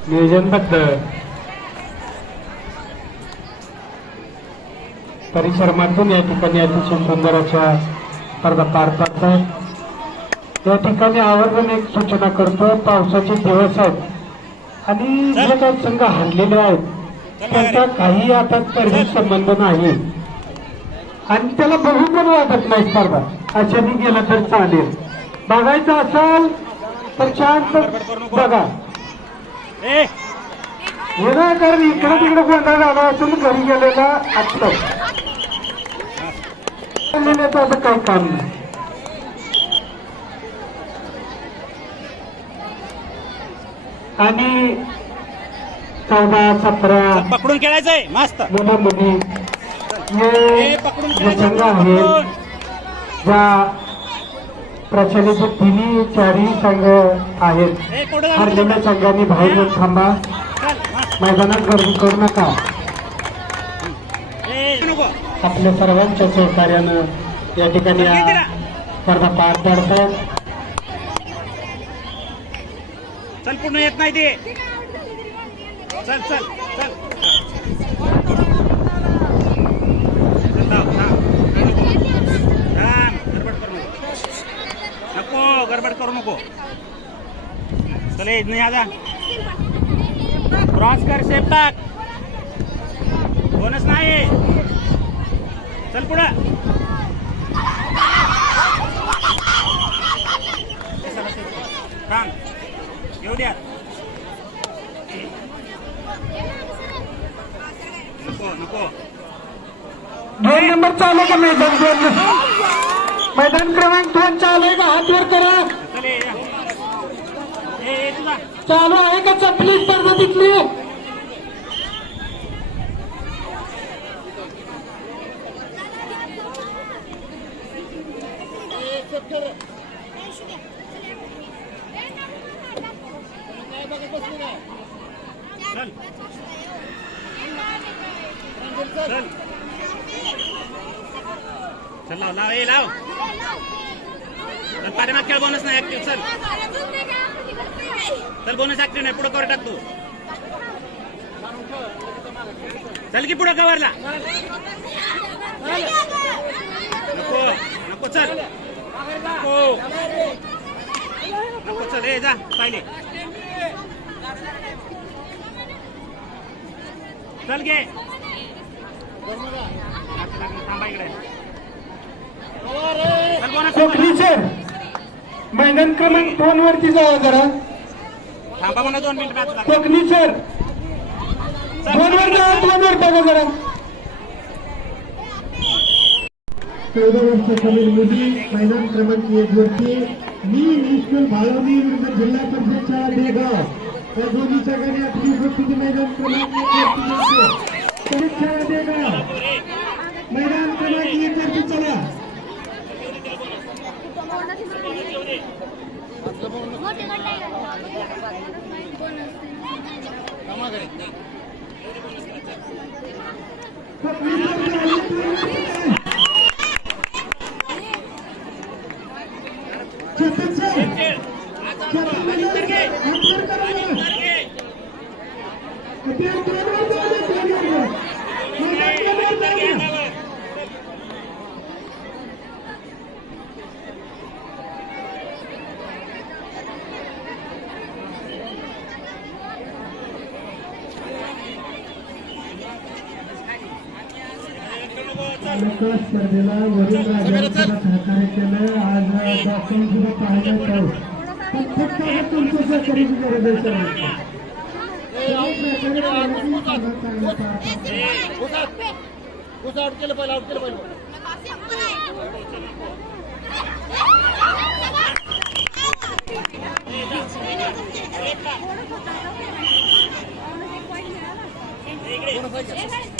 नियोजनबद्ध परिश्रमातून या ठिकाणी अतिशय सुंदर अशा स्पर्धा पार पडतात या ठिकाणी आवर्जून एक सूचना करतो पावसाचे दिवस आहेत आणि जे काही संघ हरलेले आहेत त्यांचा काही आता स्पर्धेत संबंध नाही आणि त्याला बघून पण वाटत नाही स्पर्धा अशाने गेलं तर चालेल बघायचं असेल तर शांत बघा ए. हे ना कारण इकडे तिकडे गोंधळ झाला असून घरी गेलेला आत्ता गेलेल्याचं असं काही काम नाही. आणि चौदा सतरा पकडून खेळायचंय मस्त. मुलं मुली हे पकडून पकडून. ज्या प्रचलित तिन्ही चारही संघ आहेत. हरलेल्या संघांनी बाहेर येऊन थांबा. मैदानात गर्दी करू नका. आपल्या सर्वांच्या सहकार्यानं या ठिकाणी स्पर्धा पार पडतात. चल पूर्ण येत नाही ते. चल चल चल, धाव, धाव. थांब, गडबड करू नको नको गडबड करू नको. चल ये, नाही आजा क्रॉस कर शेप टाक. कोणच नाही. चल पुढं. थांब. येऊ द्या. नको नको. दोन नंबर चालू का मैदान मैदान क्रमांक दोन चालू आहे का हात वर करा. चालू आहे का चपली स्पर्धा तिथली? चल. चल. लाव लाव ए लाव. पाठीमाग बोनस नाही ऍक्टिव्ह चल. चल बोनस ऍक्टिव्ह नाही. पुढे कवर टाक तू. चल की पुढे कवरला नको नको चल. नको. नको चल. ए जा पाहिले. चल घे थांबा इकडे चल बोनस कोकणी सर मैदान क्रमांक दोन वरती जावा जरा. थांबा म्हणा दोन मिनिट मॅच कोकणी सर दोन वर जावा दोन वर बघा जरा. चौदा वर्षाखालील मुली मैदान क्रमांक एक वरती. मी विष्णू भाळवणी विरुद्ध जिल्हा परिषद शाळा बेगाव. या दोन्ही संघाने आपली उपस्थिती मैदान क्रमांक एक वरती दिसते. परिषद शाळा बेगाव मैदान क्रमांक एक वरती चला चेतन सर चेतनमध्ये अंतर करा ते अंतरावर जाऊ दे, अंतरावर. मैदान क्रमांक एक. एका स्पर्धेला वरील राज्याला सहकार्य केलं आज डॉक्टर सुद्धा पाहिजे पाऊस पण फक्त हा तुमचं सहकार्याची गरज आहे मराठी स्पर्धा चांगल्या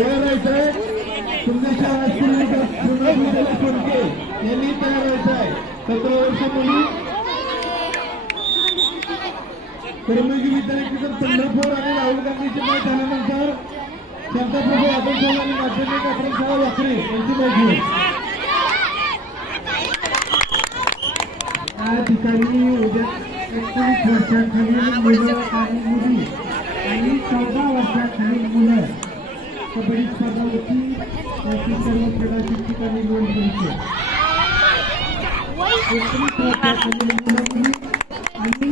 आश्रमशाळा वापरी तयार तुमच्या शाळा यांनी तयार सतरा वर्ष मुली. कर्मयोगी पंढरपूर आणि राहुल गांधीची मॅच झाल्यानंतर शंकरप्रभू आदर्श आणि माध्यमिक यांची मॅच ठिकाणी उद्या एकोणीस वर्षाखालील मुलं आणि मुली आणि चौदा वर्षाखालील मुलं कबड्डी स्पर्धा होती त्याची सर्व एकोणीस वर्षाखालील मुलं मुली आणि